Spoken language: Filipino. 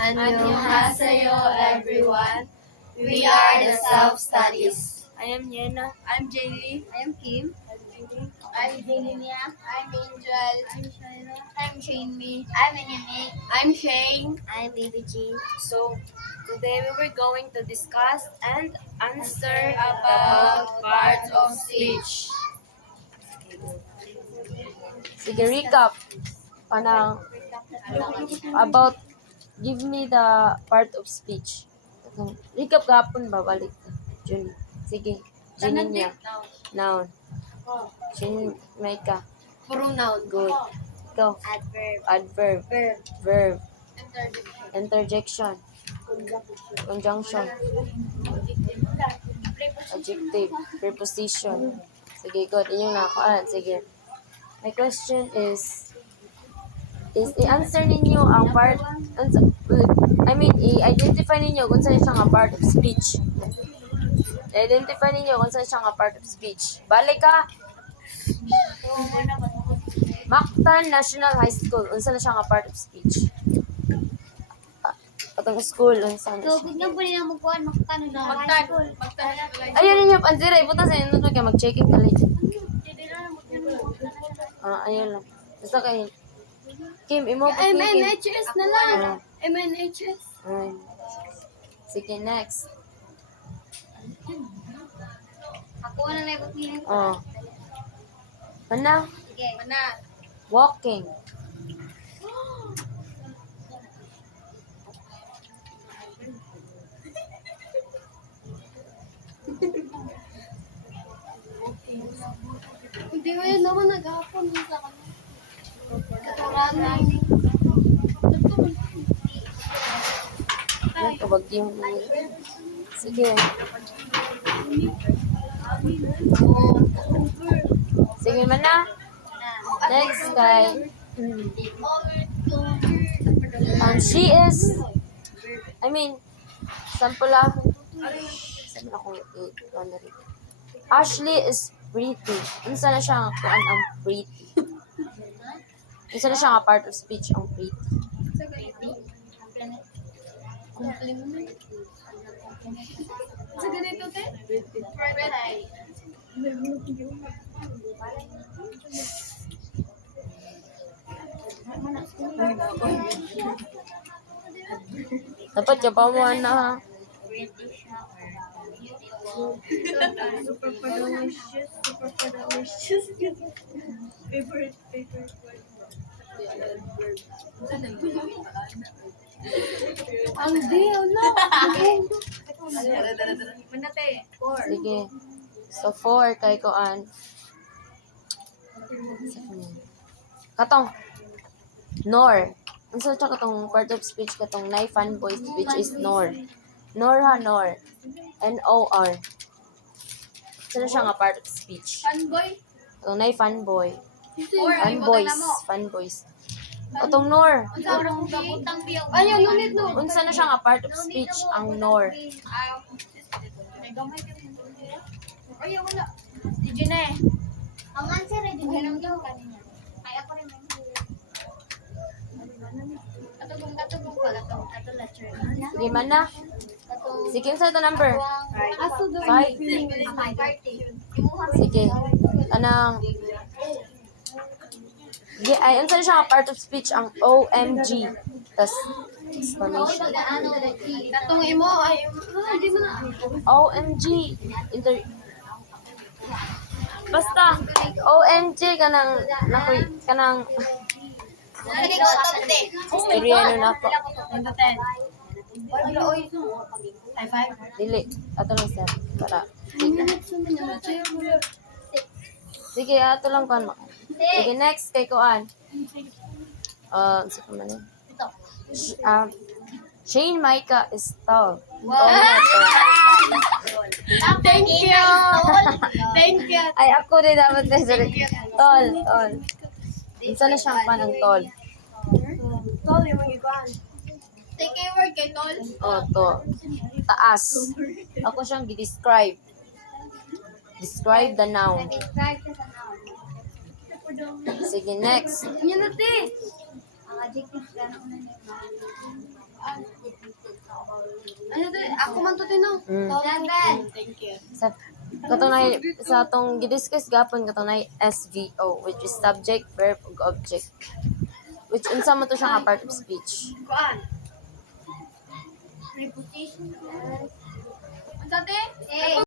Annyeonghaseyo everyone. We are the self-studies. I am Yena. I'm Jaylee. I am Kim. I'm Zininia. I'm Angel. I'm Shaira. I'm Shinmi. I'm Enyami. I'm Shane. I'm Baby G. So, today we were going to discuss and answer About parts of speech. Sige, recap. About, give me the part of speech. Recap gapon ba? Balik. Juni. Sige. Juni niya. Noun. Juni, may ka. Pronoun. Good. Ikaw. Adverb. Adverb. Verb. Verb. Interjection. Interjection. Conjunction. Adjective. Preposition. Sige, good. Inyong nakuhaan. Sige. My question is i-answer ninyo ang part, i-identify ninyo kung saan siya nga part of speech. I-identify ninyo kung saan siya nga part of speech. Balik ka! Mactan National High School, unsa na siya nga part of speech? Atong school, unsa na So, siya? kung nang pwede na magkuhan, makakano na high school. Ayun ninyo, pansiray, puta sa inyo, kaya mag-checking kalit. Ayun lang. Basta kayo. Kim, imo pa Kim. MNHS na lang. MNHS. Ayun. Sige, next. Ako na lang yung feeling ko. Oh. Mana? Sige. Mana. Walking. Hindi ko yun naman naghapon sa kanya. Katurangan. Yan, kabagdi mo. Sige. Sige, mana? Next guy. She is, sample lang. Sabi na kung Ashley is pretty. Unsa na siya nga kuan ang pretty? Unsa na siya nga part of speech ang pretty? Compliment. Sa ganito, te? Pretty. Dapat kapamuan na ha. Superpalicious. Favorite word. Ang deal, no? Manate. Sige. So, 4 kay Koan. Katong. Nor. Ang sa katong part of speech katong nai fanboys which is nor. Nor ha, nor. N-O-R. Saan siya nga part of speech? Fanboy? Katong nai fanboy. Or Fanboys. Fanboys. Katong nor. Ayaw, lunit, no? Unsa na siya nga part of speech ang nor. Ayaw, wala. Di na eh. Ang answer ay din daw kanina. Ay, ako rin may katugong pala to. Ato lecture. Sige man na. Sige, sa ito number? Aso daw. 5. Sige. Anang ay, unsa na siya nga part of speech ang OMG. Tas explanation. Katong imo, ay, hindi mo na. OMG. Basta OMG kanang Hindi ko ito, istorya na ako. Ano, 10? Wala, oy. High five. Dili. Ato lang sir. Para. Minutes naman yung Sige, ato lang kan. Sige, next kay Koan. Sa man yun. Shane Micah is tall. Thank you. Thank you. Ay, ako rin dapat na sorry. Tall. Isa na siyang pan ang tall. Tol, yung mga iguan. Take a word kay Tol. To. Taas. Ako siyang gi-describe. Describe the noun. Describe sa noun. Sige, next. Yan na, te. Ang adjective ka na una niya. man to din, no? Thank you. Sa atong gidiscuss gapon katong na SVO, which is subject, verb, ug object. Which unsa man to siya nga part of speech. Kuan. Reputation. Ang dati?